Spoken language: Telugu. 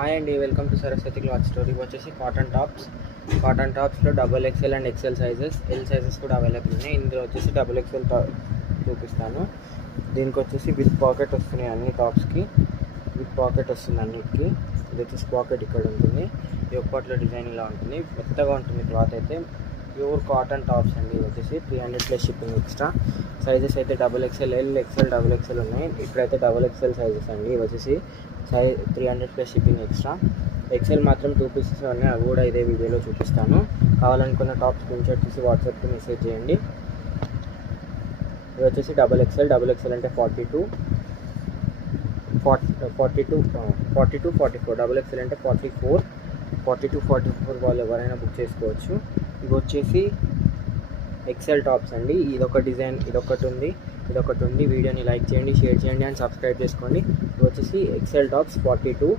హాయ్ అండి, welcome to Saraswathi cloth store. వచ్చేసి కాటన్ టాప్స్లో double XL and XL sizes, L sizes కూడా అవైలబుల్ ఉన్నాయి. ఇందులో వచ్చేసి డబుల్ ఎక్స్ఎల్ చూపిస్తాను. దీనికి వచ్చేసి విత్ పాకెట్ వస్తున్నాయి, అన్ని టాప్స్కి విత్ పాకెట్ వస్తుంది అన్నిటికి. ఇది వచ్చేసి పాకెట్ ఇక్కడ ఉంటుంది, ఈ ఒక్కట్లో డిజైన్ ఇలా ఉంటుంది, మెత్తగా ఉంటుంది క్లాత్ అయితే. ప్యూర్ కాటన్ టాప్స్ అండి. ఇది వచ్చేసి 300 ప్లస్ షిప్పింగ్ ఎక్స్ట్రా. సైజెస్ అయితే double XL, L, XL, double XL ఉన్నాయి. ఇప్పుడైతే డబుల్ ఎక్స్ఎల్ సైజెస్ అండి. ఇవి వచ్చేసి 300 ప్లస్ షిప్పింగ్ ఎక్స్ట్రా. ఎక్స్ఎల్ మాత్రం 2 పీసెస్ ఉన్నాయి, అవి కూడా ఇదే వీడియోలో చూపిస్తాను. కావాలనుకున్న టాప్ స్క్రీన్షాట్ తీసి వాట్సాప్కి మెసేజ్ చేయండి. ఇది వచ్చేసి డబుల్ ఎక్స్ఎల్ అంటే 42, 44. డబుల్ ఎక్స్ఎల్ అంటే 44, 44 వాళ్ళు ఎవరైనా బుక్ చేసుకోవచ్చు. ఇవి వచ్చేసి ఎక్సెల్ టాప్స్ అండి. ఇదొక డిజైన్, ఇదొకటి ఉంది. వీడియోని లైక్ చేయండి, షేర్ చేయండి అండ్ సబ్స్క్రైబ్ చేసుకోండి. ఇవి వచ్చేసి ఎక్సెల్ టాప్స్ 42.